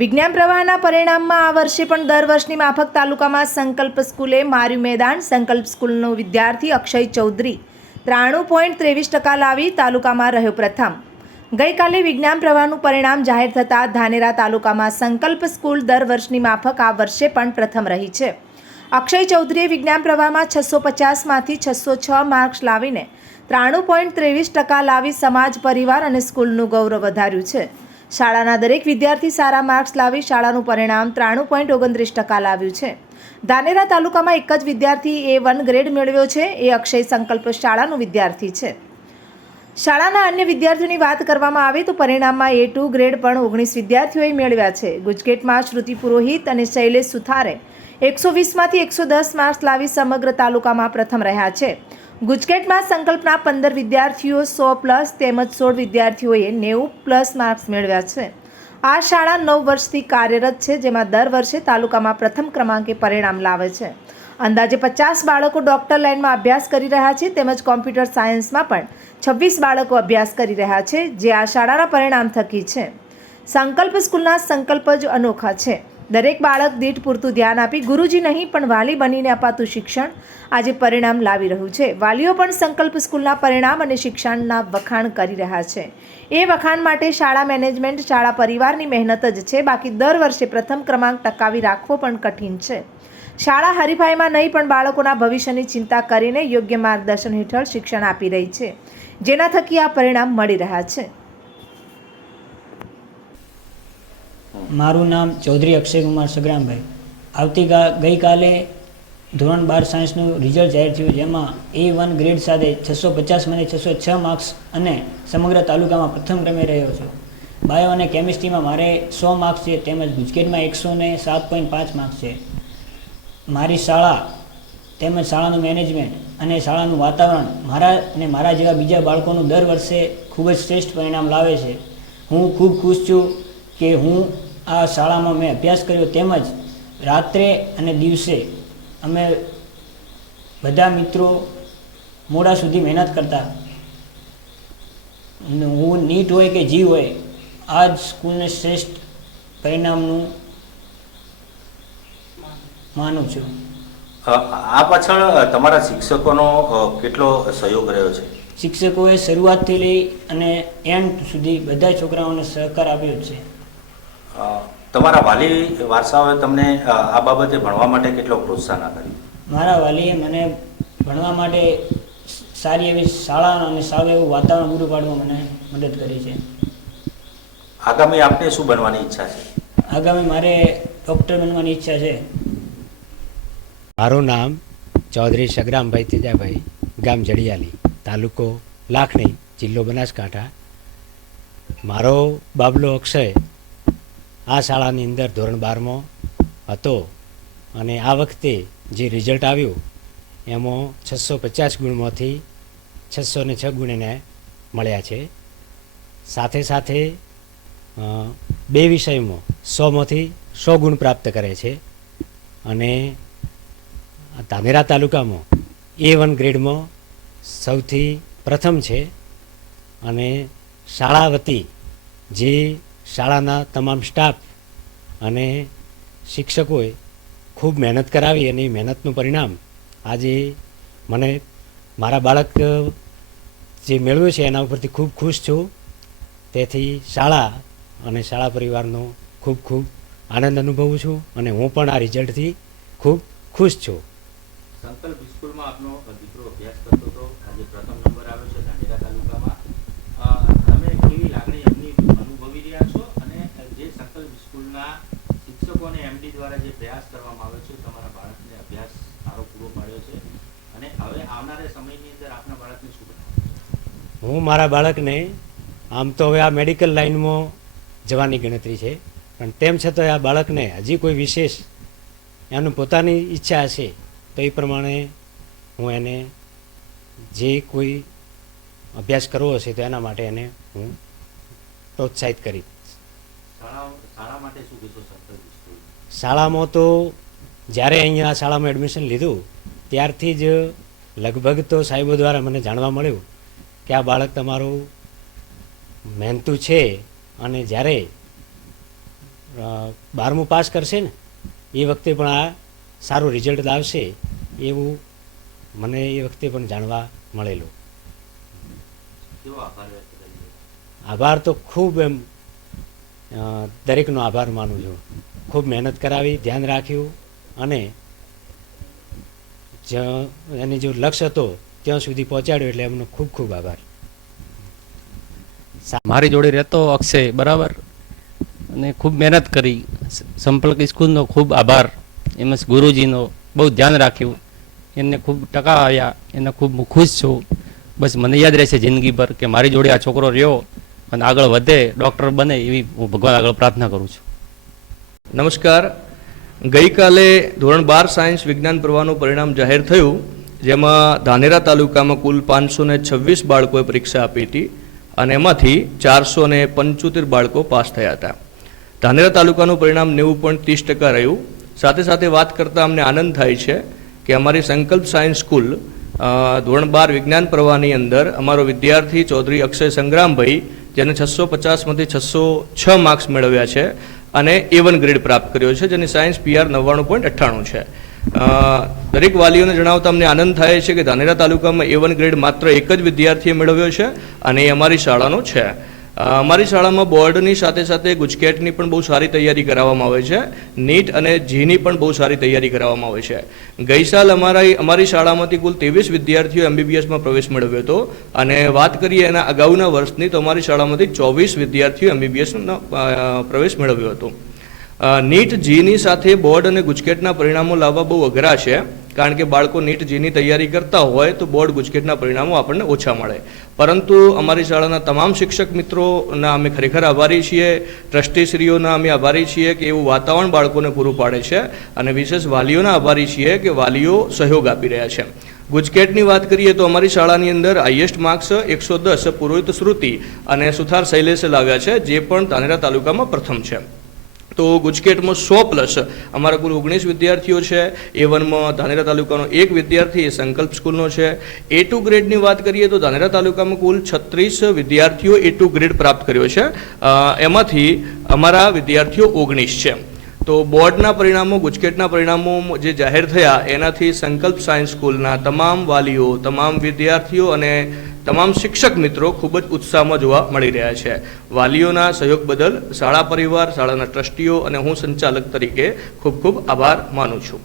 વિજ્ઞાન પ્રવાહના પરિણામમાં આ વર્ષે પણ દર વર્ષની માફક તાલુકામાં સંકલ્પ સ્કૂલે માર્યું મેદાન. સંકલ્પ સ્કૂલનો વિદ્યાર્થી અક્ષય ચૌધરી 93.23% લાવી તાલુકામાં રહ્યો પ્રથમ. ગઈકાલે વિજ્ઞાન પ્રવાહનું પરિણામ જાહેર થતાં ધાનેરા તાલુકામાં સંકલ્પ સ્કૂલ દર વર્ષની માફક આ વર્ષે પણ પ્રથમ રહી છે. અક્ષય ચૌધરીએ વિજ્ઞાન પ્રવાહમાં 650માંથી 606 માર્ક્સ લાવીને 93.23% લાવી સમાજ, પરિવાર અને સ્કૂલનું ગૌરવ વધાર્યું છે. શાળાના દરેક વિદ્યાર્થી સારા માર્ક્સ લાવી શાળાનું પરિણામ 93.29% લાવ્યું છે. ધાનેરા તાલુકામાં એક જ વિદ્યાર્થી A1 ગ્રેડ મેળવ્યો છે. એ અક્ષય સંકલ્પ શાળાનો વિદ્યાર્થી છે. શાળાના અન્ય વિદ્યાર્થીઓની વાત કરવામાં આવે તો પરિણામમાં A2 ગ્રેડ પણ 19 વિદ્યાર્થીઓએ મેળવ્યા છે. ગુજકેટમાં શ્રુતિ પુરોહિત અને શૈલેષ સુથારે 120માંથી 110 માર્ક્સ લાવી સમગ્ર તાલુકામાં પ્રથમ રહ્યા છે. ગુજકેટમાં સંકલ્પના 15 વિદ્યાર્થીઓ 100+ તેમજ 16 વિદ્યાર્થીઓએ 90+ માર્ક્સ મેળવ્યા છે. આ શાળા 9 વર્ષથી કાર્યરત છે, જેમાં દર વર્ષે તાલુકામાં પ્રથમ ક્રમાંકે પરિણામ લાવે છે. અંદાજે 50 બાળકો ડોક્ટર લાઇનમાં અભ્યાસ કરી રહ્યા છે, તેમજ કોમ્પ્યુટર સાયન્સમાં પણ 26 બાળકો અભ્યાસ કરી રહ્યા છે, જે આ શાળાના પરિણામ થકી છે. સંકલ્પ સ્કૂલના સંકલ્પ જ અનોખા છે. દરેક બાળક દીઠ પૂરતું ધ્યાન આપી ગુરુજી નહીં પણ વાલી બનીને અપાતું શિક્ષણ આજે પરિણામ લાવી રહ્યું છે. વાલીઓ પણ સંકલ્પ સ્કૂલના પરિણામ અને શિક્ષણના વખાણ કરી રહ્યા છે. એ વખાણ માટે શાળા મેનેજમેન્ટ, શાળા પરિવારની મહેનત જ છે. બાકી દર વર્ષે પ્રથમ ક્રમાંક ટકાવી રાખવો પણ કઠિન છે. શાળા હરીફાઈમાં નહીં પણ બાળકોના ભવિષ્યની ચિંતા કરીને યોગ્ય માર્ગદર્શન હેઠળ શિક્ષણ આપી રહી છે, જેના થકી આ પરિણામ મળી રહ્યા છે. મારું નામ ચૌધરી અક્ષયકુમાર સગરામભાઈ. ગઈકાલે ધોરણ 12 સાયન્સનું રિઝલ્ટ જાહેર થયું, જેમાં A1 ગ્રેડ સાથે 650માંથી 606 માર્ક્સ અને સમગ્ર તાલુકામાં પ્રથમ ક્રમે રહ્યો છું. બાયો અને કેમિસ્ટ્રીમાં મારે 100 માર્ક્સ છે, તેમજ ગુજકેટમાં 107.5 માર્ક્સ છે. મારી શાળા તેમજ શાળાનું મેનેજમેન્ટ અને શાળાનું વાતાવરણ મારા અને મારા જેવા બીજા બાળકોનું દર વર્ષે ખૂબ જ શ્રેષ્ઠ પરિણામ લાવે છે. હું ખૂબ ખુશ છું કે હું આ શાળામાં મેં અભ્યાસ કર્યો, તેમજ રાત્રે અને દિવસે અમે બધા મિત્રો મોડા સુધી મહેનત કરતા. હું નીટ હોય કે જી હોય, આ જ સ્કૂલને શ્રેષ્ઠ પરિણામનું માનું છું. આ પાછળ તમારા શિક્ષકોનો કેટલો સહયોગ રહ્યો છે? શિક્ષકોએ શરૂઆતથી લઈ અને એન્ડ સુધી બધા છોકરાઓને સહકાર આપ્યો છે. તમારા વાલી વારસાઓએ તમને આ બાબતે ભણવા માટે કેટલો પ્રોત્સાહન આપ્યું? મારા વાલીએ મને ભણવા માટે સારી એવી શાળા અને સારું એવું વાતાવરણ પૂરું પાડવા મને મદદ કરી છે. આગામી આપને શું બનવાની ઈચ્છા છે? આગામી મારે ડૉક્ટર બનવાની ઈચ્છા છે. મારું નામ ચૌધરી સગરામભાઈ તેજાભાઈ, ગામ જડિયાલી, તાલુકો લાખણી, જિલ્લો બનાસકાંઠા. મારો બાબલો અક્ષય આ શાળાની અંદર ધોરણ 12માં હતો અને આ વખતે જે રિઝલ્ટ આવ્યું એમાં 650 ગુણમાંથી 606 ગુણ એને મળ્યા છે. સાથે સાથે 2 વિષયમાં 100માંથી 100 ગુણ પ્રાપ્ત કરે છે અને ધાનેરા તાલુકામાં A1 ગ્રેડમાં સૌથી પ્રથમ છે. અને શાળા વતી જે શાળાના તમામ સ્ટાફ અને શિક્ષકોએ ખૂબ મહેનત કરાવી અને મહેનતનું પરિણામ આજે મને મારા બાળક જે મેળવ્યું છે એના ઉપરથી ખૂબ ખુશ છું. તેથી શાળા અને શાળા પરિવારનો ખૂબ ખૂબ આનંદ અનુભવું છું અને હું પણ આ રિઝલ્ટથી ખૂબ ખુશ છું. સંકલ્પ સ્કૂલમાં આપનો દીકરો અભ્યાસ કરતો હતો, આજે પ્રથમ નંબર આવ્યો છે ધાનેરા તાલુકામાં. તમે કેવી લાગણી એમની અનુભવી રહ્યા છો અને જે સંકલ્પ સ્કૂલના શિક્ષકો અને MD દ્વારા જે પ્રયાસ કરવામાં આવ્યો છે, તમારા બાળકને અભ્યાસ સારો પૂરો પાડ્યો છે અને હવે આવનારા સમયની અંદર આપના બાળકને શું બનાવવું? હું મારા બાળકને આમ તો હવે આ મેડિકલ લાઇનમાં જવાની ગણતરી છે, પણ તેમ છતાં આ બાળકને હજી કોઈ વિશેષ એનું પોતાની ઈચ્છા હશે તો એ પ્રમાણે હું એને જે કોઈ અભ્યાસ કરવો હશે તો એના માટે એને હું પ્રોત્સાહિત કરીશ. શાળા માટે શું કહેશો? સંકલ્પ સ્કૂલ શાળામાં તો જ્યારે અહીંયા શાળામાં એડમિશન લીધું ત્યારથી જ લગભગ તો સાહેબો દ્વારા મને જાણવા મળ્યું કે આ બાળક તમારું મહેનતું છે અને જ્યારે 12મું પાસ કરશે ને એ વખતે પણ આ સારું રિઝલ્ટ લાવશે એવું મને એ વખતે પણ જાણવા મળેલું. કેવો આભાર વ્યક્ત કરી? આભાર તો ખૂબ એમ દરેકનો આભાર માનું છું. ખૂબ મહેનત કરાવી, ધ્યાન રાખ્યું અને એની જો લક્ષ્ય હતો ત્યાં સુધી પહોંચાડ્યો એટલે એમનો ખૂબ ખૂબ આભાર. મારી જોડે રહેતો અક્ષય બરાબર, અને ખૂબ મહેનત કરી. સંપર્ક સ્કૂલનો ખૂબ આભાર. એમ ગુરુજીનો બહુ ધ્યાન રાખ્યું, એને ખૂબ ટકા આવ્યા, એને ખૂબ હું ખુશ છું. બસ મને યાદ રહેશે જિંદગીભર કે મારી જોડે આ છોકરો રહ્યો અને આગળ વધે, ડૉક્ટર બને એવી હું ભગવાન આગળ પ્રાર્થના કરું છું. નમસ્કાર. ગઈકાલે ધોરણ 12 સાયન્સ વિજ્ઞાન પ્રવાહનું પરિણામ જાહેર થયું, જેમાં ધાનેરા તાલુકામાં કુલ 526 બાળકોએ પરીક્ષા આપી હતી અને એમાંથી 475 બાળકો પાસ થયા હતા. ધાનેરા તાલુકાનું પરિણામ 90.30% રહ્યું. સાથે સાથે વાત કરતાં અમને આનંદ થાય છે કે અમારી સંકલ્પ સાયન્સ સ્કૂલ ધોરણ 12 વિજ્ઞાન પ્રવાહની અંદર અમારો વિદ્યાર્થી ચૌધરી અક્ષય સંગ્રામભાઈ, જેને 650માંથી 606 માર્ક્સ મેળવ્યા છે અને A1 ગ્રેડ પ્રાપ્ત કર્યો છે, જેની સાયન્સ PR 99.98 છે. દરેક વાલીઓને જણાવતા અમને આનંદ થાય છે કે ધાનેરા તાલુકામાં A1 ગ્રેડ માત્ર એક જ વિદ્યાર્થીએ મેળવ્યો છે અને એ અમારી શાળાનો છે. અમારી શાળામાં બોર્ડની સાથે સાથે ગુજકેટની પણ બહુ સારી તૈયારી કરાવવામાં આવે છે. નીટ અને જીની પણ બહુ સારી તૈયારી કરાવવામાં આવે છે. ગઈ સાલ અમારી શાળામાંથી કુલ 23 વિદ્યાર્થીઓ MBBSમાં પ્રવેશ મેળવ્યો હતો અને વાત કરીએ એના અગાઉના વર્ષની તો અમારી શાળામાંથી 24 વિદ્યાર્થીઓ MBBSનો પ્રવેશ મેળવ્યો હતો. નીટ જીની સાથે બોર્ડ અને ગુજકેટના પરિણામો લાવવા બહુ અઘરા છે, કારણ કે બાળકો નીટ જીની તૈયારી કરતા હોય તો બોર્ડ ગુજકેટના પરિણામો આપણને ઓછા મળે. પરંતુ અમારી શાળાના તમામ શિક્ષક મિત્રોના અમે ખરેખર આભારી છીએ, ટ્રસ્ટીશ્રીઓના અમે આભારી છીએ કે એવું વાતાવરણ બાળકોને પૂરું પાડે છે, અને વિશેષ વાલીઓના આભારી છીએ કે વાલીઓ સહયોગ આપી રહ્યા છે. ગુજકેટની વાત કરીએ તો અમારી શાળાની અંદર હાઈએસ્ટ માર્ક્સ 110 પુરોહિત શ્રુતિ અને સુથાર શૈલેષે લાવ્યા છે, જે પણ ધાનેરા તાલુકામાં પ્રથમ છે. તો ગુજકેટમાં 100+ અમારા કુલ 19 વિદ્યાર્થીઓ છે. A1માં ધાનેરા તાલુકાનો એક વિદ્યાર્થી એ સંકલ્પ સ્કૂલનો છે. A2 ગ્રેડની વાત કરીએ તો ધાનેરા તાલુકામાં કુલ 36 વિદ્યાર્થીઓ A2 ગ્રેડ પ્રાપ્ત કર્યો છે, એમાંથી અમારા વિદ્યાર્થીઓ 19 છે. તો બોર્ડના પરિણામો, ગુજકેટના પરિણામો જે જાહેર થયા એનાથી સંકલ્પ સાયન્સ સ્કૂલના તમામ વાલીઓ, તમામ વિદ્યાર્થીઓ અને તમામ શિક્ષક મિત્રો ખૂબ જ ઉત્સાહમાં જોવા મળી રહ્યા છે. વાલીઓના સહયોગ બદલ શાળા પરિવાર, શાળાના ટ્રસ્ટીઓ અને હું સંચાલક તરીકે ખૂબ ખૂબ આભાર માનું છું.